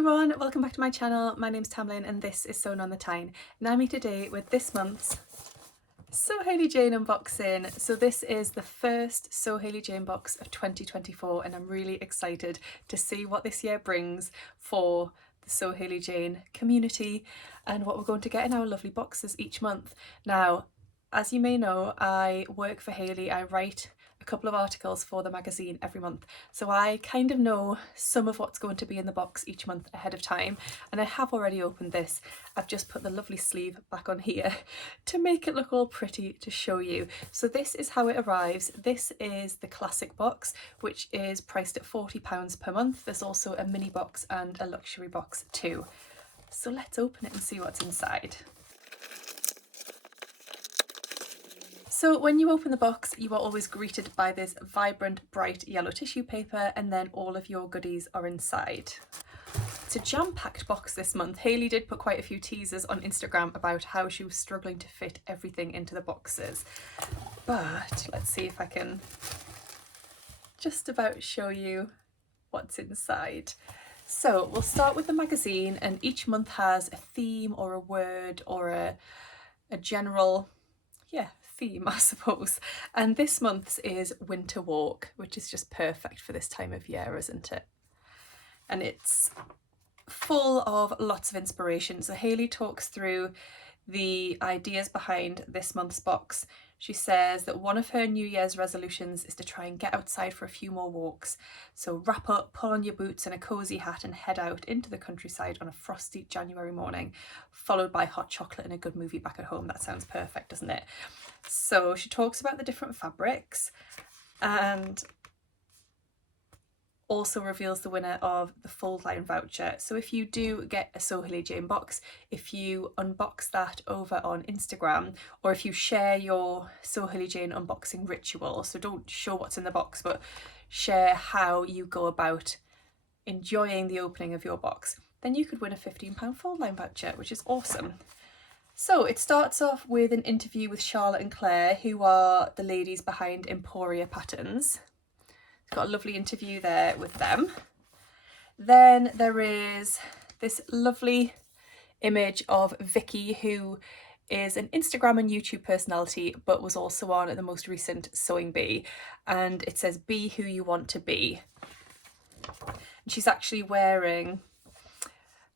everyone, welcome back to my channel. My name's Tamlyn and this is Sewn on the Tyne. And I'm here today with this month's Sew Hayley Jane unboxing. So this is the first Sew Hayley Jane box of 2024 and I'm really excited to see what this year brings for the Sew Hayley Jane community and what we're going to get in our lovely boxes each month. Now, as you may know, I work for Hayley. I write a couple of articles for the magazine every month, so I kind of know some of what's going to be in the box each month ahead of time, and I have already opened this. I've just put the lovely sleeve back on here to make it look all pretty to show you. So this is how it arrives. This is the classic box, which is priced at £40 per month. There's also a mini box and a luxury box too. So let's open it and see what's inside. So when you open the box, you are always greeted by this vibrant, bright yellow tissue paper, and then all of your goodies are inside. It's a jam-packed box this month. Hayley did put quite a few teasers on Instagram about how she was struggling to fit everything into the boxes. But let's see if I can just about show you what's inside. So we'll start with the magazine, and each month has a theme or a word or a general, theme, I suppose. And this month's is Winter Walk, which is just perfect for this time of year, isn't it? And it's full of lots of inspiration. So Hayley talks through the ideas behind this month's box. She says that one of her New Year's resolutions is to try and get outside for a few more walks. So wrap up, pull on your boots and a cosy hat and head out into the countryside on a frosty January morning, followed by hot chocolate and a good movie back at home. That sounds perfect, doesn't it? So she talks about the different fabrics and also reveals the winner of the fold line voucher. So if you do get a Sew Hayley Jane box, if you unbox that over on Instagram, or if you share your Sew Hayley Jane unboxing ritual, so don't show what's in the box, but share how you go about enjoying the opening of your box, then you could win a £15 fold line voucher, which is awesome. So it starts off with an interview with Charlotte and Claire, who are the ladies behind Emporia Patterns. Got a lovely interview there with them. Then there is this lovely image of Vicky, who is an Instagram and YouTube personality, but was also on the most recent Sewing Bee. And it says, "Be who you want to be." And she's actually wearing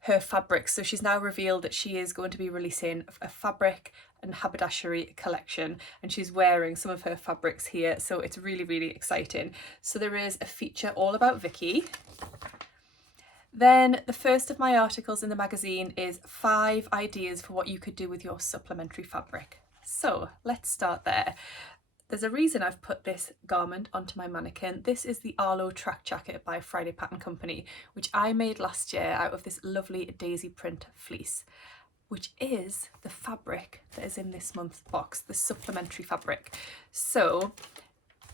her fabrics. So she's now revealed that she is going to be releasing a fabric and haberdashery collection, and she's wearing some of her fabrics here, so it's really, really exciting. So there is a feature all about Vicky. Then the first of my articles in the magazine is 5 ideas for what you could do with your supplementary fabric. So let's start there. There's a reason I've put this garment onto my mannequin. This is the Arlo track jacket by Friday Pattern Company, which I made last year out of this lovely daisy print fleece, which is the fabric that is in this month's box, the supplementary fabric. So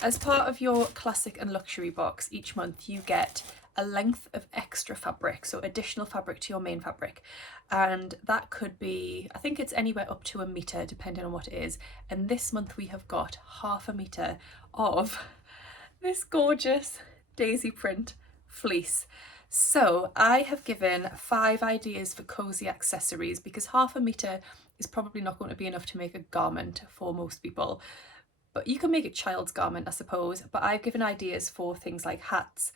as part of your classic and luxury box, each month you get a length of extra fabric, so additional fabric to your main fabric, and that could be, I think it's anywhere up to a metre depending on what it is. And this month we have got ½ a metre of this gorgeous daisy print fleece. So I have given 5 ideas for cosy accessories, because ½ a metre is probably not going to be enough to make a garment for most people, but you can make a child's garment, I suppose. But I've given ideas for things like hats,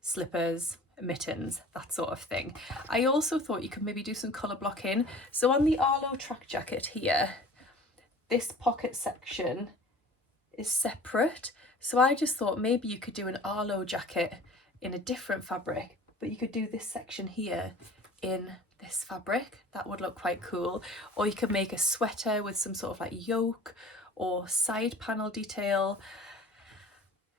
slippers, mittens, that sort of thing. I also thought you could maybe do some colour blocking. So on the Arlo track jacket here, this pocket section is separate. So I just thought maybe you could do an Arlo jacket in a different fabric, but you could do this section here in this fabric. That would look quite cool. Or you could make a sweater with some sort of like yoke or side panel detail.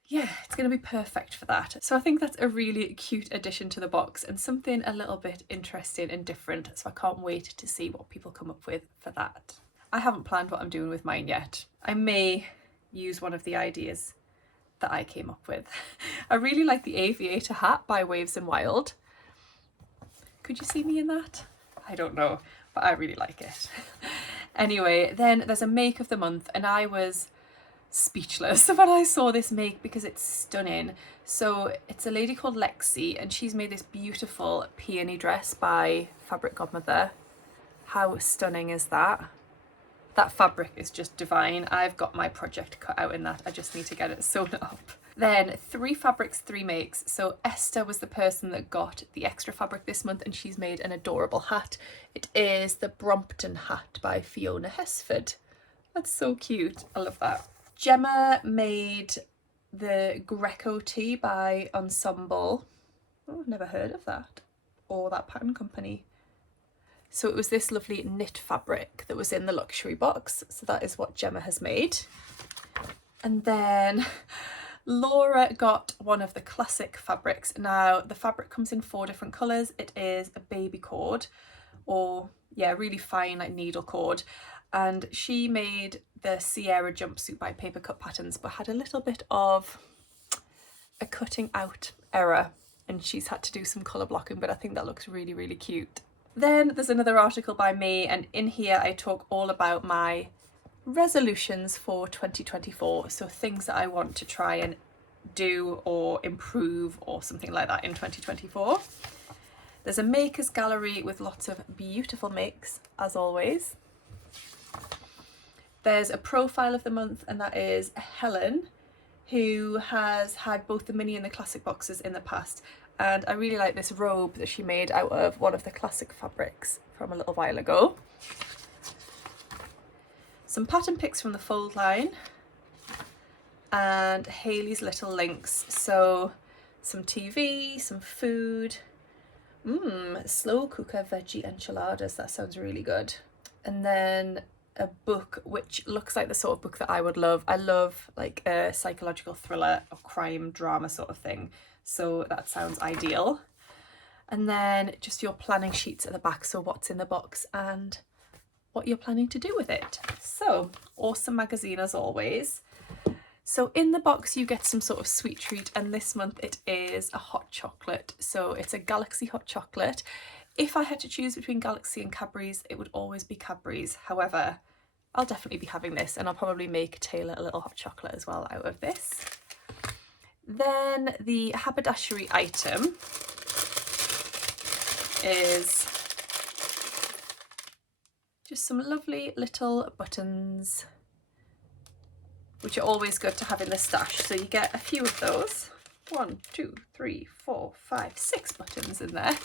Yeah, it's going to be perfect for that. So I think that's a really cute addition to the box and something a little bit interesting and different. So I can't wait to see what people come up with for that. I haven't planned what I'm doing with mine yet. I may use one of the ideas that I came up with. I really like the aviator hat by Waves and Wild. Could you see me in that? I don't know, but I really like it. Anyway, then there's a make of the month, and I was speechless when I saw this make because it's stunning. So it's a lady called Lexi and she's made this beautiful peony dress by Fabric Godmother. How stunning is that? That fabric is just divine. I've got my project cut out in that. I just need to get it sewn up. Then 3 fabrics, 3 makes. So Esther was the person that got the extra fabric this month and she's made an adorable hat. It is the Brompton hat by Fiona Hesford. That's so cute. I love that. Gemma made the Greco tee by Ensemble. Oh, I've never heard of that. Or that pattern company. So it was this lovely knit fabric that was in the luxury box. So that is what Gemma has made. And then Laura got one of the classic fabrics. Now the fabric comes in 4 different colours. It is a baby cord, or yeah, really fine like needle cord. And she made the Sierra jumpsuit by Paper Cut Patterns, but had a little bit of a cutting out error and she's had to do some colour blocking, but I think that looks really, really cute. Then there's another article by me, and in here I talk all about my resolutions for 2024. So things that I want to try and do or improve or something like that in 2024. There's a makers gallery with lots of beautiful makes, as always. There's a profile of the month, and that is Helen, who has had both the mini and the classic boxes in the past. And I really like this robe that she made out of one of the classic fabrics from a little while ago. Some pattern picks from the fold line and Hayley's little links. So some TV, some food, slow cooker veggie enchiladas. That sounds really good. And then a book which looks like the sort of book that I would love. I love like a psychological thriller or crime drama sort of thing. So that sounds ideal. And then just your planning sheets at the back. So what's in the box and what you're planning to do with it. So awesome magazine as always. So in the box you get some sort of sweet treat, and this month it is a hot chocolate. So it's a Galaxy hot chocolate. If I had to choose between Galaxy and Cadbury's, it would always be Cadbury's. However, I'll definitely be having this, and I'll probably make Taylor a little hot chocolate as well out of this. Then the haberdashery item is just some lovely little buttons, which are always good to have in the stash. So you get a few of those. 1, 2, 3, 4, 5, 6 buttons in there.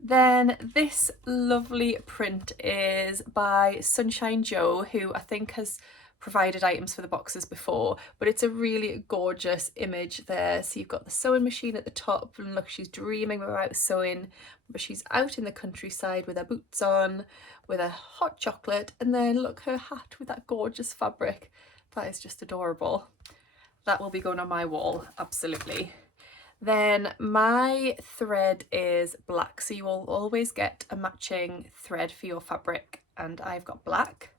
Then this lovely print is by Sunshine Joe, who I think has provided items for the boxes before, but it's a really gorgeous image there. So you've got the sewing machine at the top, and look, she's dreaming about sewing, but she's out in the countryside with her boots on, with a hot chocolate, and then look, her hat with that gorgeous fabric. That is just adorable. That will be going on my wall, absolutely. Then my thread is black, so you will always get a matching thread for your fabric, and I've got black.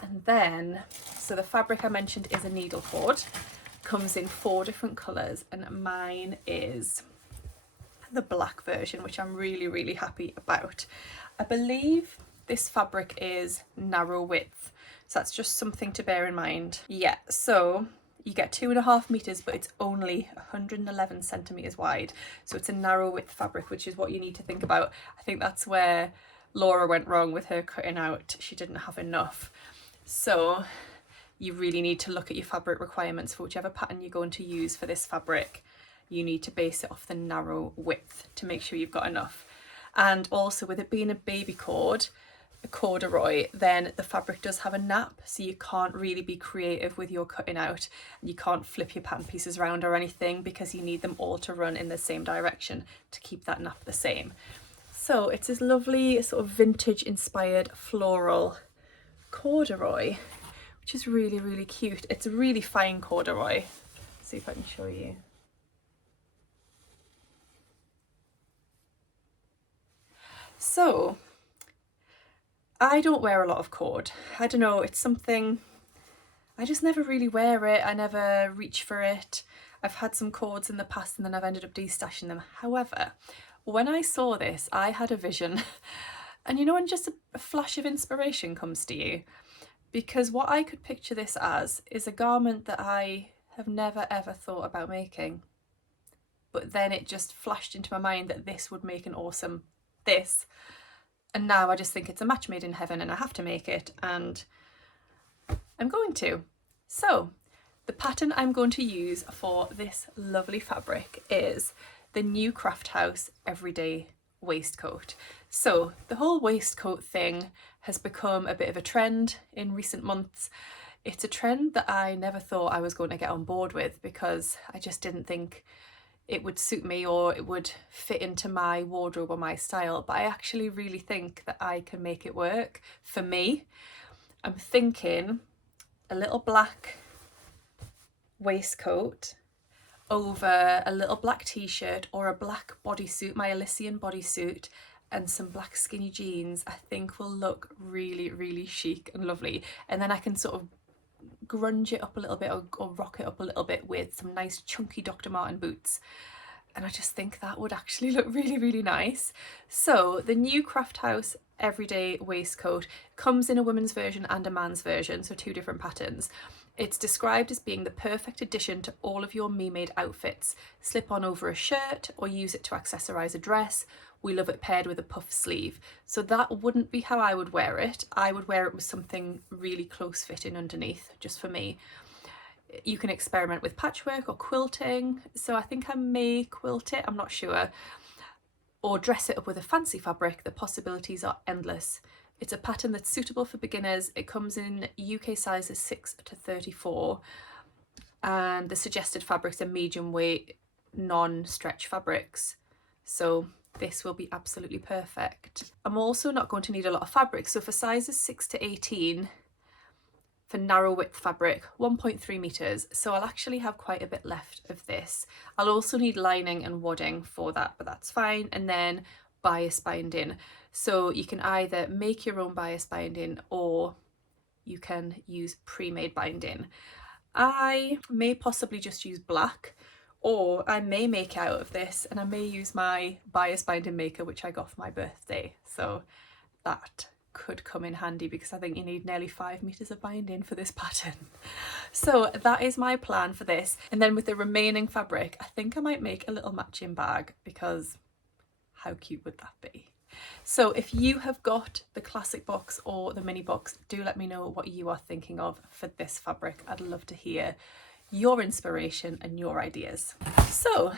And then, so the fabric I mentioned is a needle cord, comes in 4 different colours, and mine is the black version, which I'm really, really happy about. I believe this fabric is narrow width, so that's just something to bear in mind. Yeah, so you get 2.5 meters, but it's only 111 centimeters wide. So it's a narrow width fabric, which is what you need to think about. I think that's where Laura went wrong with her cutting out. She didn't have enough. So you really need to look at your fabric requirements for whichever pattern you're going to use for this fabric. You need to base it off the narrow width to make sure you've got enough. And also with it being a baby cord, a corduroy, then the fabric does have a nap, so you can't really be creative with your cutting out. You can't flip your pattern pieces around or anything because you need them all to run in the same direction to keep that nap the same. So it's this lovely sort of vintage inspired floral corduroy, which is really, really cute. It's a really fine corduroy. Let's see if I can show you. So I don't wear a lot of cord. I don't know, it's something, I just never really wear it. I never reach for it. I've had some cords in the past and then I've ended up destashing them. However, when I saw this, I had a vision, and you know when just a flash of inspiration comes to you, because what I could picture this as is a garment that I have never ever thought about making. But then it just flashed into my mind that this would make an awesome this. And now I just think it's a match made in heaven and I have to make it, and I'm going to. So the pattern I'm going to use for this lovely fabric is the new Craft House Everyday Waistcoat. So the whole waistcoat thing has become a bit of a trend in recent months. It's a trend that I never thought I was going to get on board with because I just didn't think it would suit me or it would fit into my wardrobe or my style, but I actually really think that I can make it work for me. I'm thinking a little black waistcoat over a little black t-shirt or a black bodysuit, my Elysian bodysuit, and some black skinny jeans, I think will look really, really chic and lovely. And then I can sort of grunge it up a little bit or rock it up a little bit with some nice chunky Dr. Martin boots. And I just think that would actually look really, really nice. So the new Craft House Everyday Waistcoat comes in a women's version and a man's version, so 2 different patterns. It's described as being the perfect addition to all of your me-made outfits. Slip on over a shirt or use it to accessorize a dress. We love it paired with a puff sleeve. So that wouldn't be how I would wear it. I would wear it with something really close fitting underneath, just for me. You can experiment with patchwork or quilting. So I think I may quilt it, I'm not sure. Or dress it up with a fancy fabric. The possibilities are endless. It's a pattern that's suitable for beginners. It comes in UK sizes 6 to 34. And the suggested fabrics are medium weight, non-stretch fabrics. So this will be absolutely perfect. I'm also not going to need a lot of fabric. So for sizes 6 to 18, for narrow width fabric, 1.3 meters. So I'll actually have quite a bit left of this. I'll also need lining and wadding for that, but that's fine. And then bias binding. So you can either make your own bias binding or you can use pre-made binding. I may possibly just use black, or I may make out of this and I may use my bias binding maker, which I got for my birthday. So that could come in handy because I think you need nearly 5 meters of binding for this pattern. So that is my plan for this. And then with the remaining fabric, I think I might make a little matching bag because how cute would that be? So if you have got the classic box or the mini box, do let me know what you are thinking of for this fabric. I'd love to hear your inspiration and your ideas. So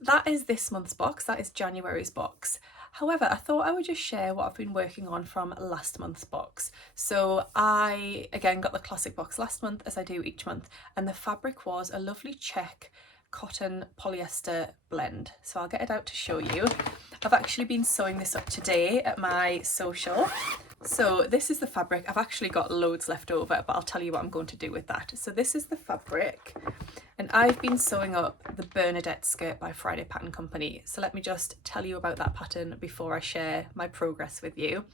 that is this month's box, that is January's box. However, I thought I would just share what I've been working on from last month's box. So I, again, got the classic box last month, as I do each month, and the fabric was a lovely check cotton polyester blend. So I'll get it out to show you. I've actually been sewing this up today at my social. So this is the fabric. I've actually got loads left over, but I'll tell you what I'm going to do with that. So this is the fabric, and I've been sewing up the Bernadette skirt by Friday Pattern Company. So let me just tell you about that pattern before I share my progress with you.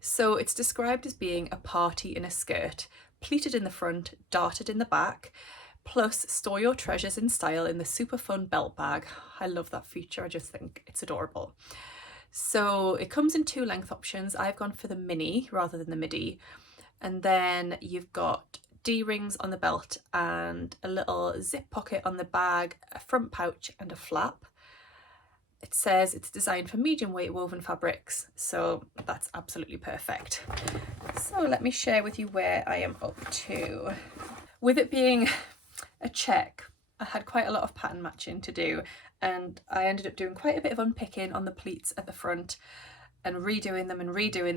So it's described as being a party in a skirt, pleated in the front, darted in the back, plus store your treasures in style in the super fun belt bag. I love that feature, I just think it's adorable. So it comes in 2 length options. I've gone for the mini rather than the midi. And then you've got D-rings on the belt and a little zip pocket on the bag, a front pouch and a flap. It says it's designed for medium weight woven fabrics, so that's absolutely perfect. So let me share with you where I am up to. With it being a check, I had quite a lot of pattern matching to do, and I ended up doing quite a bit of unpicking on the pleats at the front and redoing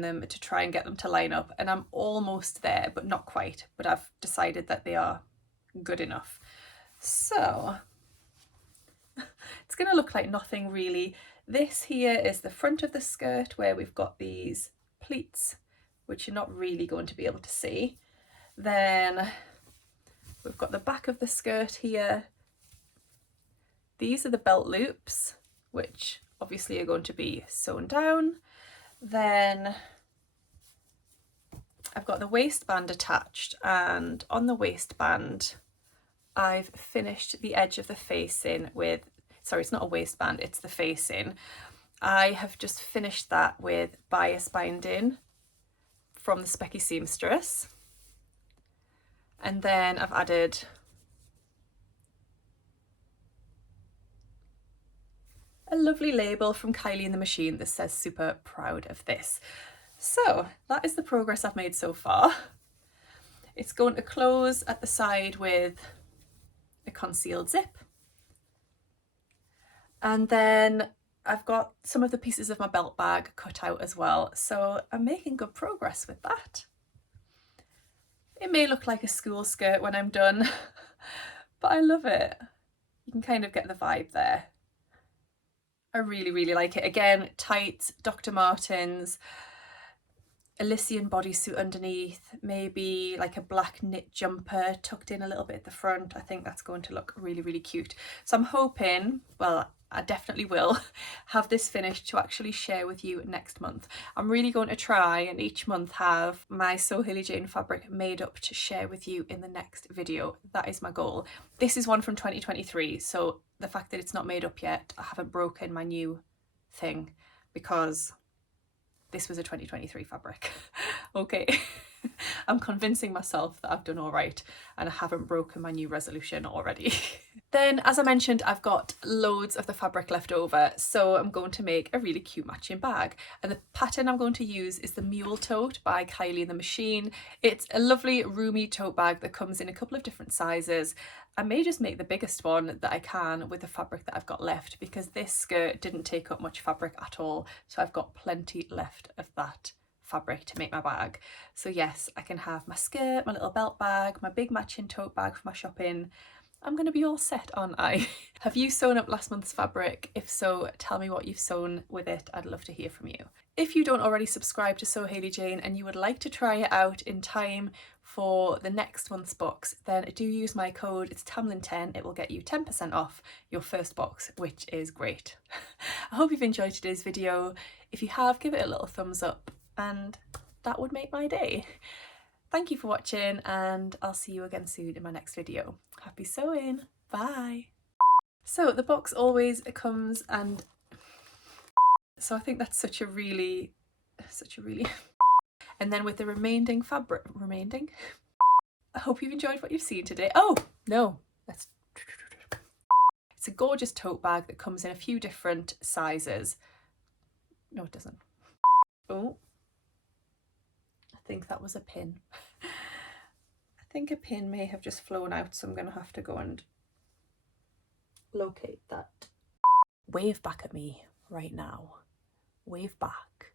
them to try and get them to line up, and I'm almost there, but not quite, but I've decided that they are good enough. So it's going to look like nothing really. This here is the front of the skirt where we've got these pleats, which you're not really going to be able to see. Then we've got the back of the skirt here. These are the belt loops, which obviously are going to be sewn down. Then I've got the waistband attached, and on the waistband I've finished the edge of the facing with, sorry, it's not a waistband, it's the facing. I have just finished that with bias binding from the Specky Seamstress. And then I've added a lovely label from Kylie and the Machine that says super proud of this. So that is the progress I've made so far. It's going to close at the side with a concealed zip. And then I've got some of the pieces of my belt bag cut out as well. So I'm making good progress with that. It may look like a school skirt when I'm done, but I love it. You can kind of get the vibe there. I really, really like it. Again, tights, Dr. Martens, Elysian bodysuit underneath, maybe like a black knit jumper tucked in a little bit at the front. I think that's going to look really, really cute. So I'm hoping, well, I definitely will have this finished to actually share with you next month. I'm really going to try and each month have my Sew Hayley Jane fabric made up to share with you in the next video. That is my goal. This is one from 2023, so the fact that it's not made up yet, I haven't broken my new thing because this was a 2023 fabric. Okay. I'm convincing myself that I've done all right and I haven't broken my new resolution already. Then, as I mentioned, I've got loads of the fabric left over, so I'm going to make a really cute matching bag. And the pattern I'm going to use is the Mule Tote by Kylie and the Machine. It's a lovely roomy tote bag that comes in a couple of different sizes. I may just make the biggest one that I can with the fabric that I've got left because this skirt didn't take up much fabric at all, so I've got plenty left of that fabric to make my bag. So yes, I can have my skirt, my little belt bag, my big matching tote bag for my shopping. I'm going to be all set, aren't I? Have you sewn up last month's fabric? If so, tell me what you've sewn with it. I'd love to hear from you. If you don't already subscribe to Sew Hayley Jane and you would like to try it out in time for the next month's box, then do use my code. It's Tamlyn10. It will get you 10% off your first box, which is great. I hope you've enjoyed today's video. If you have, give it a little thumbs up and that would make my day. Thank you for watching and I'll see you again soon in my next video. Happy sewing. Bye. So the box always comes and so I think that's such a really and then with the remaining fabric I hope you've enjoyed what you've seen today. Oh no, that's it's a gorgeous tote bag that comes in a few different sizes. No, it doesn't. Oh, I think that was a pin. I think a pin may have just flown out, so I'm going to have to go and locate that. Wave back at me right now. Wave back.